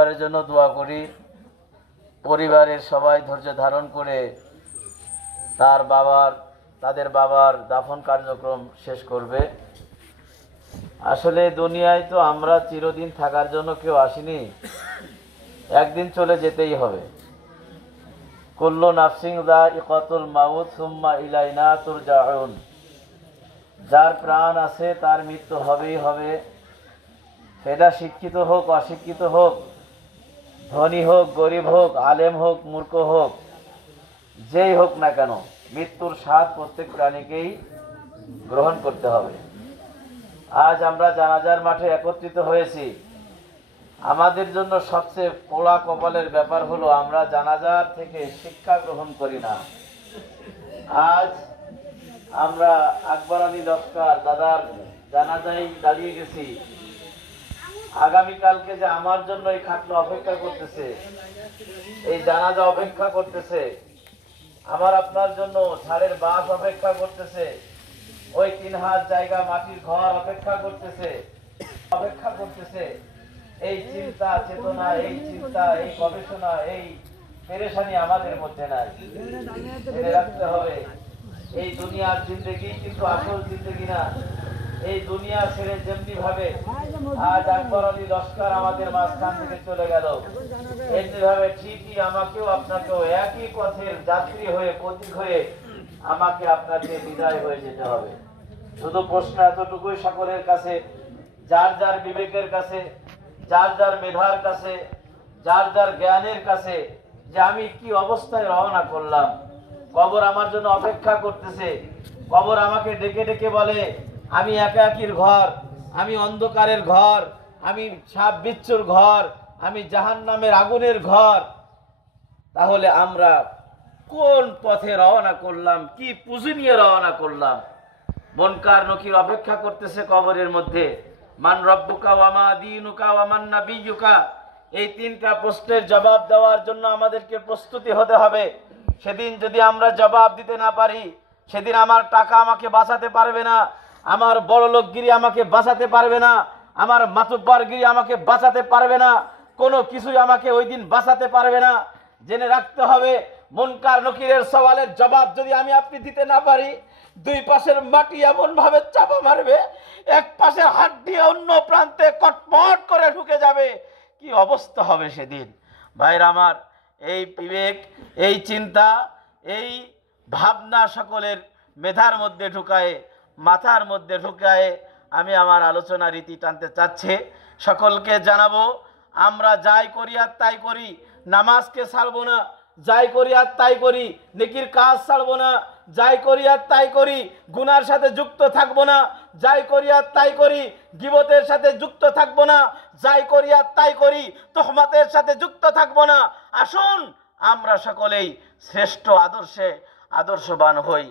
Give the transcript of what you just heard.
পরিবারের জন্য দোয়া করি। পরিবারের সবাই ধৈর্য ধারণ করে তাদের বাবার দাফন কার্যক্রম শেষ করবে। আসলে দুনিয়ায় তো আমরা চিরদিন থাকার জন্য কেউ আসিনি, একদিন চলে যেতেই হবে। কুল্লু নাফসিন যায়িকাতুল মাউত সুম্মা ইলাইনা তুরজাউন। যার প্রাণ আছে তার মৃত্যু হবেই হবে। সেটা শিক্ষিত হোক অশিক্ষিত হোক, ধনী হোক গরিব হোক, আলেম হোক মূর্খ হোক, যেই হোক না কেন, মৃত্যুর স্বাদ প্রত্যেক প্রাণীকেই গ্রহণ করতে হবে। আজ আমরা জানাজার মাঠে একত্রিত হয়েছি। আমাদের জন্য সবচেয়ে পোড়া কপালের ব্যাপার হলো আমরা জানাজার থেকে শিক্ষা গ্রহণ করি না। আজ আমরা আকবর আলী লস্কর দাদার জানাজায় দাঁড়িয়ে গেছি। আগামীকালকে যে আমার জন্য এই খাটলো অপেক্ষা করতেছে, এই জানাজা অপেক্ষা করতেছে, আমার আপনার জন্য ঝাড়ের বাস অপেক্ষা করতেছে, ওই 3 হাত জায়গা মাটির ঘর অপেক্ষা করতেছে। এই চিন্তা চেতনা, এই চিন্তা, এই গবেষণা, এই পেরেশানি আমাদের মধ্যে নাই। জেনে রাখতে হবে এই দুনিয়ার জিন্দেগি কিন্তু আসল জিন্দেগি না। এই দুনিয়া ছেড়ে যেমনি ভাবে আজ আকবর আলী লস্কর আমাদের মাঝখান থেকে চলে গেল, এমনি ভাবে ঠিকই আমাকেও আপনাকেও একই পথের যাত্রী হয়ে পথিক হয়ে আমাকে আপনাকে বিদায় হয়ে যেতে হবে। শুধু প্রশ্ন এতটুকুই সকলের কাছে, যার যার বিবেকের কাছে, যার যার মেধার কাছে, যার যার জ্ঞানের কাছে, যে আমি কি অবস্থায় রওনা করলাম। কবর আমার জন্য অপেক্ষা করতেছে। কবর আমাকে ডেকে ডেকে বলে আমি একাকির ঘর, আমি অন্ধকারের ঘর, আমি সাপ বিচ্ছুর ঘর, আমি জাহান্নামের আগুনের ঘর। তাহলে আমরা কোন পথে রওনা করলাম, কি পুঁজি নিয়ে রওনা করলাম? মুনকার নকির অপেক্ষা করতেছে কবরের মধ্যে। মান রব্বুকা ওয়া মা দীনুকা ওয়া মান নাবিয়্যুকা। এই 3টা প্রশ্নের জবাব দেওয়ার জন্য আমাদেরকে প্রস্তুতি হতে হবে। সেদিন যদি আমরা জবাব দিতে না পারি, সেদিন আমার টাকা আমাকে বাঁচাতে পারবে না, আমার বড়লোকগিরি আমাকে বাঁচাতে পারবে না, আমার মাতুব্বরগিরি আমাকে বাঁচাতে পারবে না, কোনো কিছুই আমাকে ওই দিন বাঁচাতে পারবে না। জেনে রাখতে হবে মুনকার নকিরের সওয়ালের জবাব যদি আমি আপনি দিতে না পারি, 2 পাশের মাটি এমন ভাবে চাপা মারবে, এক পাশে হাড্ডি অন্য প্রান্তে কটমট করে ঢুকে যাবে। কি অবস্থা হবে সেদিন? ভাইরা আমার, এই বিবেক, এই চিন্তা, এই ভাবনা সকলের মেধার মধ্যে ঢুকায়ে, মাথার মধ্যে ঢুকায়ে আমি আমার আলোচনা রীতি টানতে চাচ্ছি। সকলকে জানাবো, আমরা যাই করি আর তাই করি, নামাজকে ছাড়বো না, যাই করি আর তাই করি, নেকির কাজ ছাড়বো না, যাই করি আর তাই করি, গুনার সাথে যুক্ত থাকবো না, যাই করি আর তাই করি, গীবতের সাথে যুক্ত থাকবো না, যাই করি আর তাই করি, তোহমাতের সাথে যুক্ত থাকবো না। আসুন আমরা সকলেই শ্রেষ্ঠ আদর্শে আদর্শবান হই।